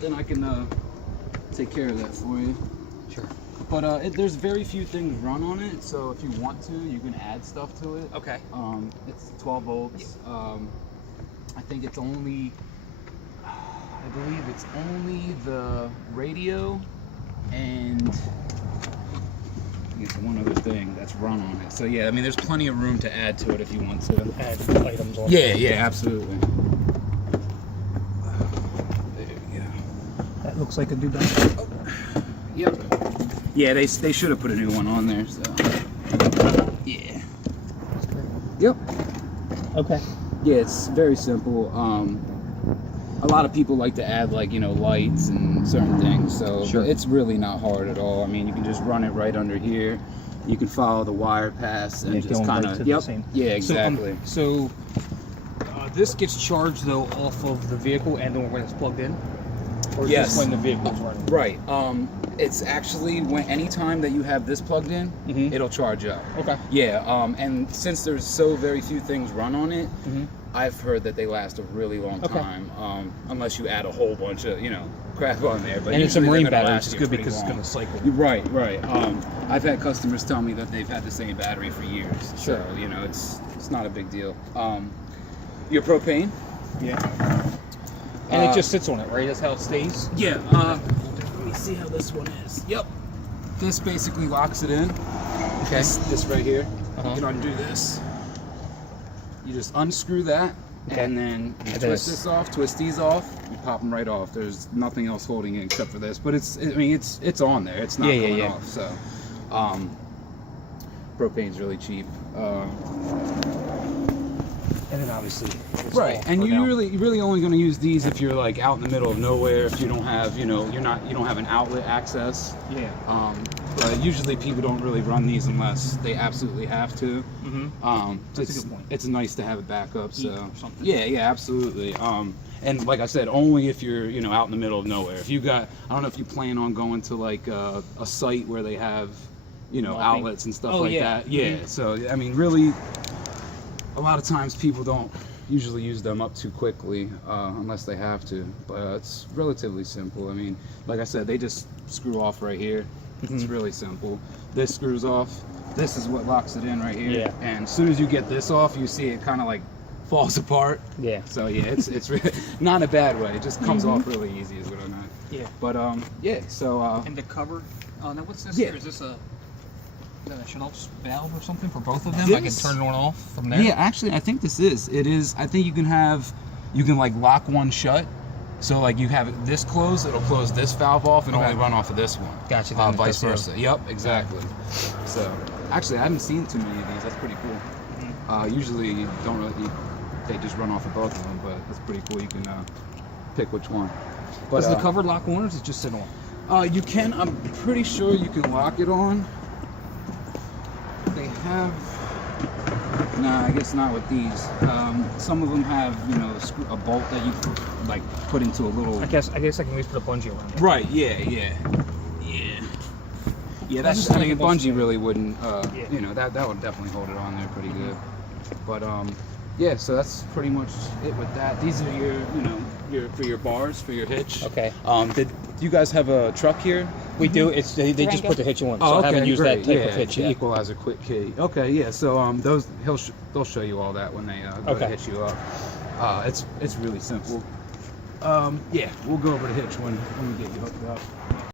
Then I can take care of that for you. Sure. But there's very few things run on it, so if you want to, you can add stuff to it. Okay. It's 12 volts. I think it's only, I believe it's only the radio and I guess one other thing that's run on it. So yeah, I mean, there's plenty of room to add to it if you want to. Add items on. Yeah, absolutely. There you go. That looks like a new battery. Oh. Yep. Yeah, they should have put a new one on there. So yeah. Yep. Okay. Yeah, it's very simple. A lot of people like to add, like, you know, lights and certain things, so sure. It's really not hard at all. I mean, you can just run it right under here. You can follow the wire pass and just kind of, yep. Yeah, exactly. So this gets charged though off of the vehicle and when it's plugged in, or Yes. just when the vehicle's running. Right. It's actually anytime that you have this plugged in, it'll charge up. Okay. Yeah. And since there's so very few things run on it, I've heard that they last a really long time. Unless you add a whole bunch of, you know, crap on there. But and it's a marine battery, which which is good because it's going to cycle. Right. I've had customers tell me that they've had the same battery for years. Sure. So, you know, it's not a big deal. Your propane? Yeah. And it just sits on it, right? That's how it stays? Yeah. Let me see how this one is. Yep. This basically locks it in. Okay. This right here. You can undo this. You just unscrew that, and then you twist this off, twist these off, you pop them right off. There's nothing else holding it except for this, but it's on there. It's not going off. So, propane's really cheap. And then obviously, Right, and you're really only going to use these if you're like out in the middle of nowhere. If you don't have, you know, you don't have an outlet access. Yeah. But usually people don't really run these unless they absolutely have to. That's a good point. It's nice to have a backup. So or something. yeah, absolutely. And like I said, only if you're, you know, out in the middle of nowhere. If you got, I don't know if you plan on going to like a site where they have, you know, outlets and stuff that. Yeah. So I mean, really, a lot of times people don't usually use them up too quickly unless they have to, but it's relatively simple. I mean, like I said, they just screw off right here. It's really simple. This screws off. This is what locks it in right here. Yeah. And as soon as you get this off, you see it kind of like falls apart. Yeah. So yeah, it's really not in a bad way. It just comes off really easy, is what I know. Yeah. But yeah. So and the cover. Now what's this? Yeah. Here? Is this a shut-off valve or something for both of them? I can turn it on and off from there. Yeah, actually, I think this is. It is. I think you can like lock one shut. So like you have it this closed, it'll close this valve off and only run off of this one. Gotcha. Vice versa. Yep, exactly. So actually, I haven't seen too many of these. That's pretty cool. Usually, you don't really. They just run off of both of them, but that's pretty cool. You can pick which one. But Does the cover lock on, or does it just sit on? You can. I'm pretty sure you can lock it on. They have. Nah, I guess not with these. Some of them have, you know, a bolt that you like put into a little. I guess I can always put a bungee around it. Right. Yeah. That's. I mean, a bungee really wouldn't. You know, that would definitely hold it on there pretty good. But yeah. So that's pretty much it with that. These are your, you know, for your bars for your hitch. Okay. Do you guys have a truck here? We do. It's they just put the hitch on. So Oh, I haven't used that type of hitch yet. Equalizer quick key. Okay, yeah. So they'll show you all that when they go to hitch you up. It's really simple. Yeah, we'll go over the hitch when we get you hooked up.